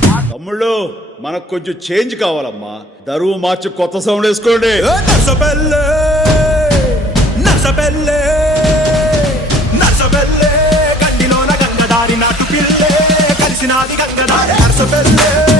తమ్ముళ్ళు మనకు కొంచెం చేంజ్ కావాలమ్మా. దరువు మార్చి కొత్త సౌండ్ వేసుకోండి. కండిలోన గంగదారి నాటు పిల్లే కలిసినాది గంగదారి